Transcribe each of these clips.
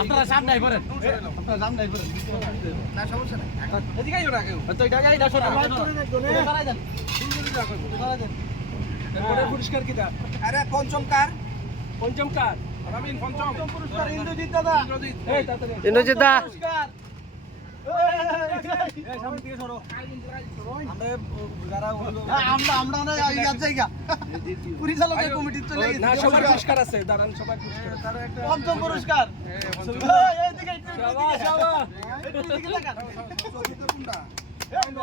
আপনারা সামনে আইবেন না সমস্যা নাই এদিকে আইও না কেউ তো এটা যাই না শোনা দাঁড়াই দেন এরপরে পুরস্কার কিটা আরে পঞ্চম কার আমি পঞ্চম পুরস্কার ইন্দ্রজিৎ দাদা এই তাড়াতাড়ি ইন্দ্রজিৎ দা পুরস্কার এই সামনে দিকে সরো আমরা না ইয়াত জায়গা পরিচালকের কমিটি চলে গেছে না সবার পুরস্কার আছে দাঁড়ান সবার পুরস্কার পঞ্চম পুরস্কার এই দিকে শাবাশ শাবাশ এদিকে লাগা চতুর্থ কোনটা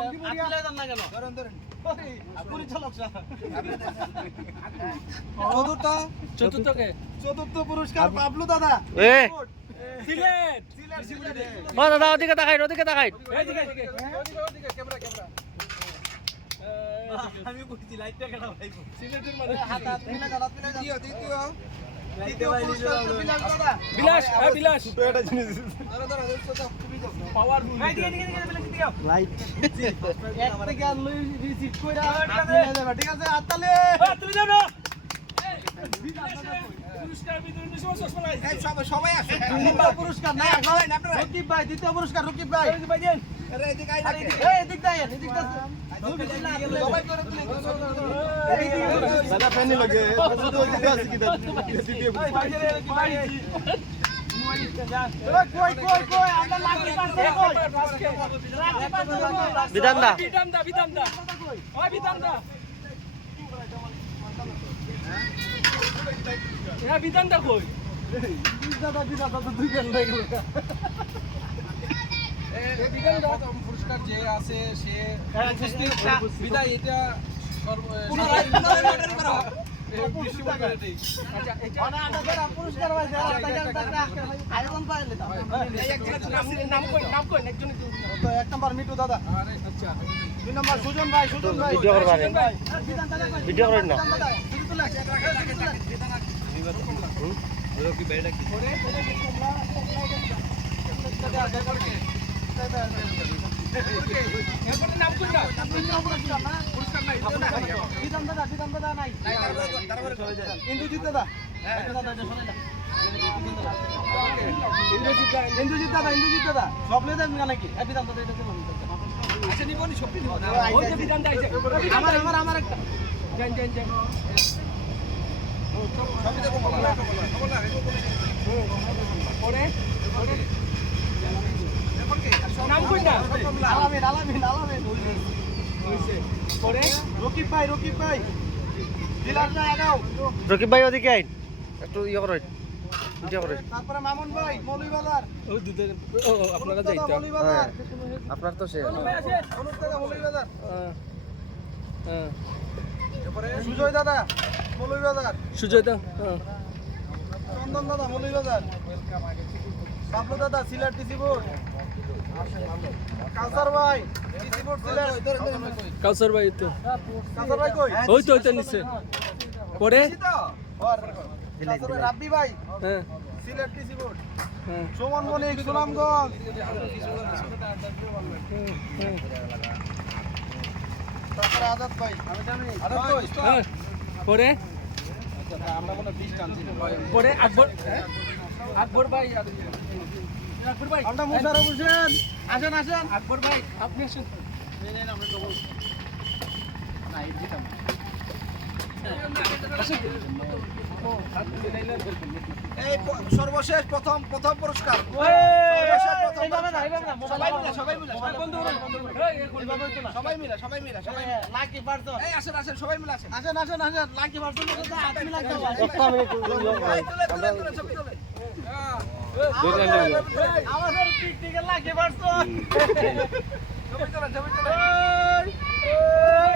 আপনি জান না গেল ধরেন পরিচালক চতুর্থ পুরস্কার পাবলু দাদা সিলেট ও দাদা ওদিকে তাকাই এদিকে ক্যামেরা আমি কইছি লাইটটা কাটা ভাই সিলেটের মানে হাত মিলা দ্বিতীয় পুরস্কার বিলাস দাদা বিলাস তো এটা জিনিস ধরো পাওয়ারফুল এদিকে বিলাস লাইট এক থেকে আর লই রিসিভ কইরা ঠিক আছে হাততালি তুমি যাও না পুরস্কার বিতরণ সবাই সবাই আসে পুরস্কার না আপনারা রকিব ভাই দ্বিতীয় পুরস্কার রকিব ভাই দেন আরে এদিকে আই এদিক সবাই করে দিলে দাদা পেনি লাগে তো ওইদিকে আছে কি দাদা দ্বিতীয় ভাই কই আমরা লাগি পারছে বিধান দা ওই বিধান দা বিধান দা কই দাদা তো দুই বেল হয়ে গেল বিধান দা পুরস্কার যে আছে সে বিদায় এটা পুরস্কার এক নম্বর মিটু দাদা আচ্ছা 2 নম্বর সুজন ভাই ভিডিও করেন না ইন্দ্রজিৎ দাদা স্বপ্নে দেন নাকি আমার একটা রকিব ভাই ওদিকে আইন একটু ইয়ে করেন তারপরে মামুন ভাই মৌলভীবাজার আপনারা যাইতে আপনার তো সে মৌলভীবাজার সুজয় দাদা মৌলভীবাজার চন্দন দাদা মৌলভীবাজার বাবলু দাদা সিলেট টিসি বোর্ড কাউসার ভাই টিসি বোর্ড সিলেট কাউসার ভাই তো কাউসার ভাই কই ওই তো নিচে পরে কাউসার ভাই রাব্বি ভাই হ্যাঁ সিলেট টিসি বোর্ড সুমন মনিক সুনামগঞ্জ তারপরে আজাদ ভাই পরে আমরা মনে 20 টানছি পরে আকবর ভাই আমরা মুশারফ হোসেন আসেন আকবর ভাই আপনি আসেন এই সর্বশেষ প্রথম পুরস্কার সবাই মিলে লাকি পারতো এই আসেন সবাই মিলে আসেন লাকি পারতো আমাদের পিকনিকের লাকি পারতো ছবি তোলেন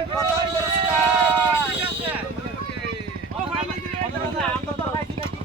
প্রথম পুরস্কার ঠিক আছে ও ভাই আমরা তো পাইছি নাকি